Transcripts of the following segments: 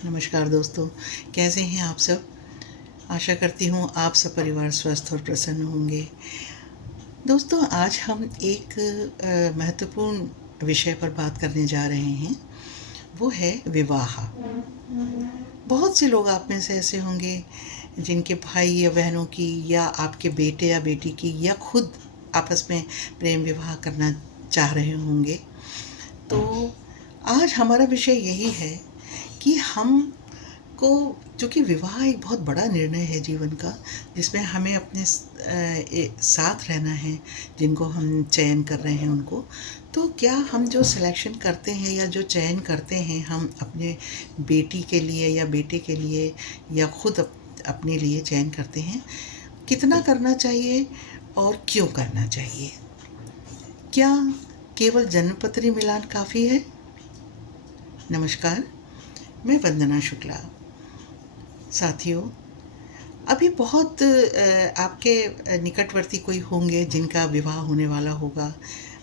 नमस्कार दोस्तों, कैसे हैं आप सब। आशा करती हूँ आप सब परिवार स्वस्थ और प्रसन्न होंगे। दोस्तों, आज हम एक महत्वपूर्ण विषय पर बात करने जा रहे हैं। वो है विवाह। बहुत से लोग आप में से ऐसे होंगे जिनके भाई या बहनों की या आपके बेटे या बेटी की या खुद आपस में प्रेम विवाह करना चाह रहे होंगे। तो आज हमारा विषय यही है कि हम को, चूँकि विवाह एक बहुत बड़ा निर्णय है जीवन का, जिसमें हमें अपने साथ रहना है, जिनको हम चयन कर रहे हैं उनको। तो क्या हम जो सिलेक्शन करते हैं या जो चयन करते हैं हम अपने बेटी के लिए या बेटे के लिए या खुद अपने लिए चयन करते हैं, कितना करना चाहिए और क्यों करना चाहिए? क्या केवल जन्मपत्री मिलान काफ़ी है? नमस्कार, मैं वंदना शुक्ला। साथियों, अभी बहुत आपके निकटवर्ती कोई होंगे जिनका विवाह होने वाला होगा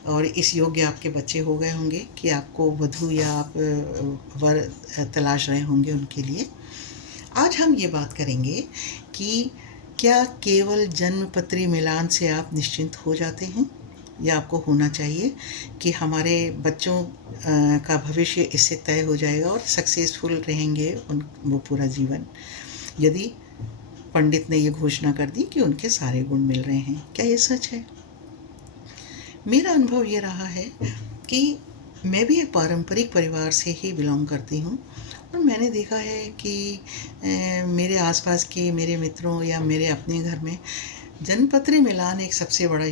और इस योग्य आपके बच्चे हो गए होंगे कि आपको वधू या आप वर तलाश रहे होंगे उनके लिए। आज हम ये बात करेंगे कि क्या केवल जन्मपत्री मिलान से आप निश्चिंत हो जाते हैं या आपको होना चाहिए कि हमारे बच्चों का भविष्य इससे तय हो जाएगा और सक्सेसफुल रहेंगे वो पूरा जीवन, यदि पंडित ने ये घोषणा कर दी कि उनके सारे गुण मिल रहे हैं। क्या ये सच है? मेरा अनुभव ये रहा है कि मैं भी एक पारंपरिक परिवार से ही बिलोंग करती हूँ और मैंने देखा है कि मेरे आसपास के मेरे मित्रों या मेरे अपने घर में जन्मपत्री मिलान एक सबसे बड़ा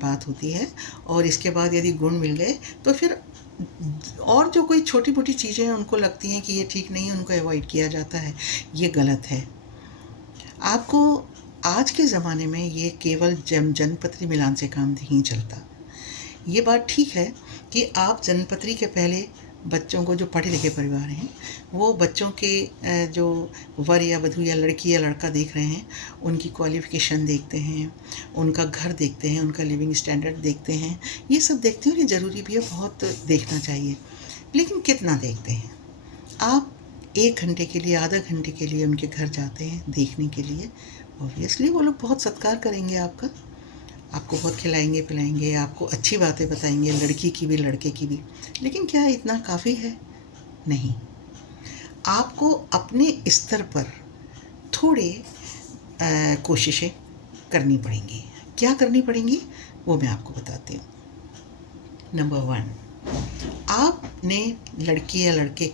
बात होती है। और इसके बाद यदि गुण मिल गए तो फिर और जो कोई छोटी मोटी चीज़ें हैं उनको लगती हैं कि ये ठीक नहीं है, उनको अवॉइड किया जाता है। ये गलत है। आपको आज के ज़माने में ये केवल जन्मपत्री मिलान से काम नहीं चलता। ये बात ठीक है कि आप जन्मपत्री के पहले बच्चों को, जो पढ़े लिखे परिवार हैं, वो बच्चों के जो वर या वधू या लड़की या लड़का देख रहे हैं, उनकी क्वालिफ़िकेशन देखते हैं, उनका घर देखते हैं, उनका लिविंग स्टैंडर्ड देखते हैं। ये सब देखते हैं, ये ज़रूरी भी है, बहुत देखना चाहिए। लेकिन कितना देखते हैं? आप 1 घंटे के लिए, आधा घंटे के लिए उनके घर जाते हैं देखने के लिए, ऑब्वियसली वो लोग बहुत सत्कार करेंगे आपका, आपको बहुत खिलाएँगे पिलाएँगे, आपको अच्छी बातें बताएँगे, लड़की की भी लड़के की भी। लेकिन क्या इतना काफ़ी है? नहीं। आपको अपने स्तर पर थोड़े कोशिशें करनी पड़ेंगी। क्या करनी पड़ेंगी? वो मैं आपको बताती हूँ। नंबर 1, आपने लड़की या लड़के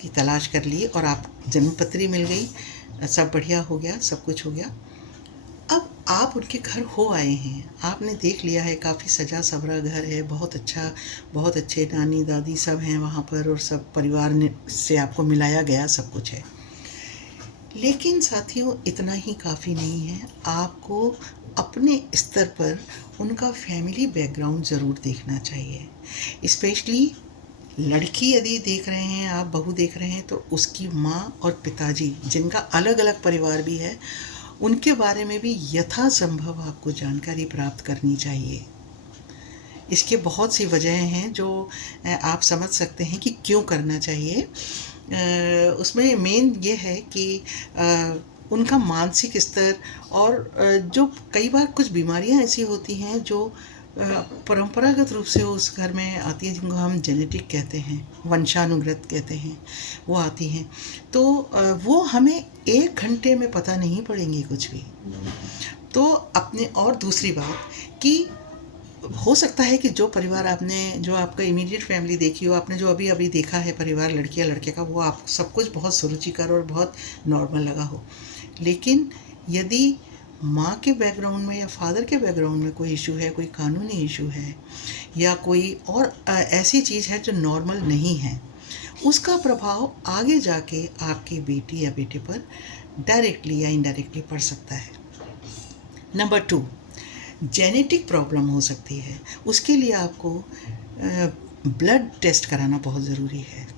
की तलाश कर ली और आप जन्मपत्री मिल गई, सब बढ़िया हो गया, सब कुछ हो गया। अब आप उनके घर हो आए हैं, आपने देख लिया है काफ़ी सजा सवरा घर है, बहुत अच्छा, बहुत अच्छे नानी दादी सब हैं वहाँ पर और सब परिवार ने से आपको मिलाया गया, सब कुछ है। लेकिन साथियों, इतना ही काफ़ी नहीं है। आपको अपने स्तर पर उनका फैमिली बैकग्राउंड ज़रूर देखना चाहिए। स्पेशली लड़की यदि देख रहे हैं आप, बहू देख रहे हैं, तो उसकी माँ और पिताजी, जिनका अलग अलग परिवार भी है, उनके बारे में भी यथासंभव आपको जानकारी प्राप्त करनी चाहिए। इसके बहुत सी वजहें हैं जो आप समझ सकते हैं कि क्यों करना चाहिए। उसमें मेन ये है कि उनका मानसिक स्तर और जो कई बार कुछ बीमारियां ऐसी होती हैं जो परंपरागत रूप से उस घर में आती हैं, जिनको हम जेनेटिक कहते हैं, वंशानुगत कहते हैं, वो आती हैं। तो वो हमें 1 घंटे में पता नहीं पड़ेंगी कुछ भी। तो अपने, और दूसरी बात कि हो सकता है कि जो परिवार आपने, जो आपका इमीडिएट फैमिली देखी हो, आपने जो अभी अभी देखा है परिवार लड़की या लड़के का, वो आप सब कुछ बहुत सुरुचिकर और बहुत नॉर्मल लगा हो। लेकिन यदि माँ के बैकग्राउंड में या फादर के बैकग्राउंड में कोई इशू है, कोई कानूनी इशू है या कोई और ऐसी चीज़ है जो नॉर्मल नहीं है, उसका प्रभाव आगे जाके आपकी बेटी या बेटे पर डायरेक्टली या इनडायरेक्टली पड़ सकता है। नंबर 2, जेनेटिक प्रॉब्लम हो सकती है। उसके लिए आपको ब्लड टेस्ट कराना बहुत ज़रूरी है।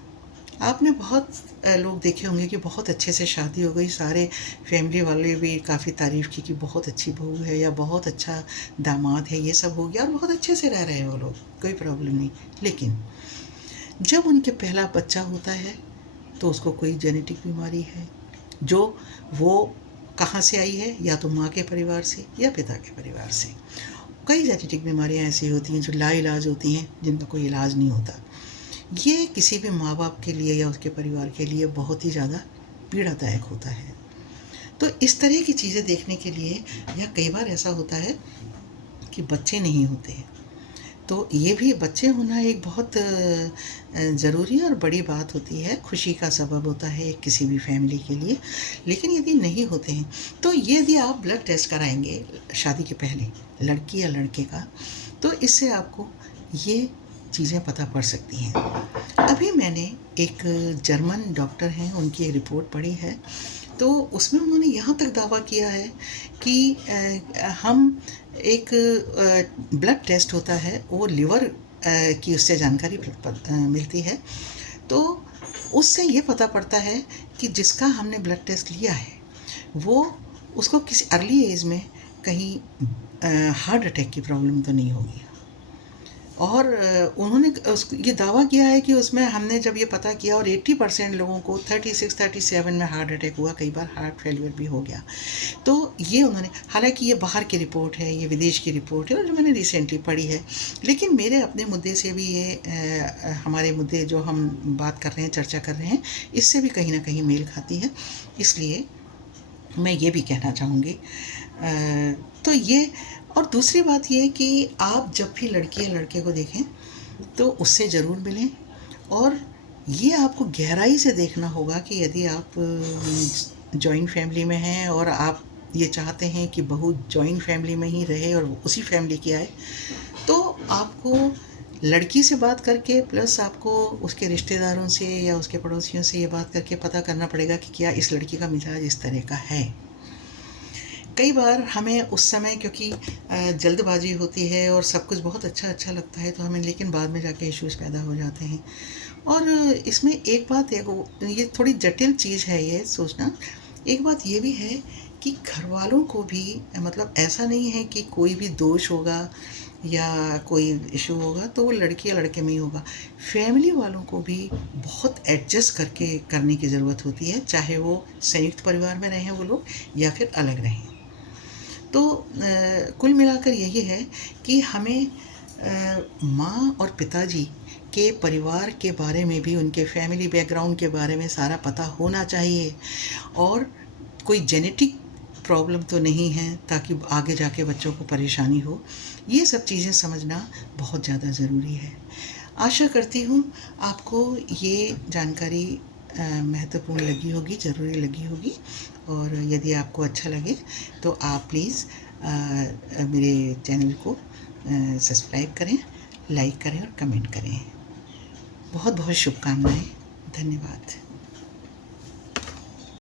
आपने बहुत लोग देखे होंगे कि बहुत अच्छे से शादी हो गई, सारे फैमिली वाले भी काफ़ी तारीफ़ की कि बहुत अच्छी बहू है या बहुत अच्छा दामाद है, ये सब हो गया और बहुत अच्छे से रह रहे हैं वो लोग, कोई प्रॉब्लम नहीं। लेकिन जब उनके पहला बच्चा होता है तो उसको कोई जेनेटिक बीमारी है जो वो कहाँ से आई है, या तो माँ के परिवार से या पिता के परिवार से। कई जेनेटिक बीमारियाँ ऐसी होती हैं जो लाइलाज होती हैं, जिनका कोई इलाज नहीं होता। ये किसी भी माँ बाप के लिए या उसके परिवार के लिए बहुत ही ज़्यादा पीड़ादायक होता है। तो इस तरह की चीज़ें देखने के लिए, या कई बार ऐसा होता है कि बच्चे नहीं होते हैं, तो ये भी बच्चे होना एक बहुत ज़रूरी और बड़ी बात होती है, खुशी का सबब होता है किसी भी फैमिली के लिए। लेकिन यदि नहीं होते हैं तो यदि आप ब्लड टेस्ट कराएंगे शादी के पहले, लड़की या लड़के का, तो इससे आपको ये चीज़ें पता पड़ सकती हैं। अभी मैंने एक जर्मन डॉक्टर हैं, उनकी एक रिपोर्ट पढ़ी है, तो उसमें उन्होंने यहाँ तक दावा किया है कि हम एक ब्लड टेस्ट होता है, वो लिवर की उससे जानकारी मिलती है, तो उससे ये पता पड़ता है कि जिसका हमने ब्लड टेस्ट लिया है वो, उसको किसी अर्ली एज में कहीं हार्ट अटैक की प्रॉब्लम तो नहीं होगी। और उन्होंने ये दावा किया है कि उसमें हमने जब ये पता किया और 80% लोगों को 36-37 में हार्ट अटैक हुआ, कई बार हार्ट फेलियर भी हो गया। तो ये उन्होंने, हालांकि ये बाहर की रिपोर्ट है, ये विदेश की रिपोर्ट है और जो मैंने रिसेंटली पढ़ी है, लेकिन मेरे अपने मुद्दे से भी ये हमारे मुद्दे जो हम बात कर रहे हैं, चर्चा कर रहे हैं, इससे भी कहीं ना कहीं मेल खाती है। इसलिए मैं ये भी कहना चाहूँगी। तो ये, और दूसरी बात ये कि आप जब भी लड़की या लड़के को देखें तो उससे ज़रूर मिलें, और ये आपको गहराई से देखना होगा कि यदि आप जॉइंट फैमिली में हैं और आप ये चाहते हैं कि बहू जॉइंट फैमिली में ही रहे और उसी फैमिली की आए, तो आपको लड़की से बात करके प्लस आपको उसके रिश्तेदारों से या उसके पड़ोसियों से ये बात करके पता करना पड़ेगा कि क्या इस लड़की का मिजाज इस तरह का है। कई बार हमें उस समय, क्योंकि जल्दबाजी होती है और सब कुछ बहुत अच्छा अच्छा लगता है, तो हमें लेकिन बाद में जाके इश्यूज़ पैदा हो जाते हैं। और इसमें एक बात है, ये थोड़ी जटिल चीज़ है ये सोचना। एक बात ये भी है कि घर वालों को भी, मतलब ऐसा नहीं है कि कोई भी दोष होगा या कोई इशू होगा तो वो लड़की या लड़के में ही होगा। फैमिली वालों को भी बहुत एडजस्ट करके करने की ज़रूरत होती है, चाहे वो संयुक्त परिवार में रहें वो लोग या फिर अलग रहें। तो कुल मिलाकर यही है कि हमें माँ और पिताजी के परिवार के बारे में भी, उनके फैमिली बैकग्राउंड के बारे में सारा पता होना चाहिए, और कोई जेनेटिक प्रॉब्लम तो नहीं है ताकि आगे जाके बच्चों को परेशानी हो। ये सब चीज़ें समझना बहुत ज़्यादा ज़रूरी है। आशा करती हूँ आपको ये जानकारी महत्वपूर्ण लगी होगी, ज़रूरी लगी होगी, और यदि आपको अच्छा लगे तो आप प्लीज़ मेरे चैनल को सब्सक्राइब करें, लाइक करें और कमेंट करें। बहुत बहुत शुभकामनाएं। धन्यवाद।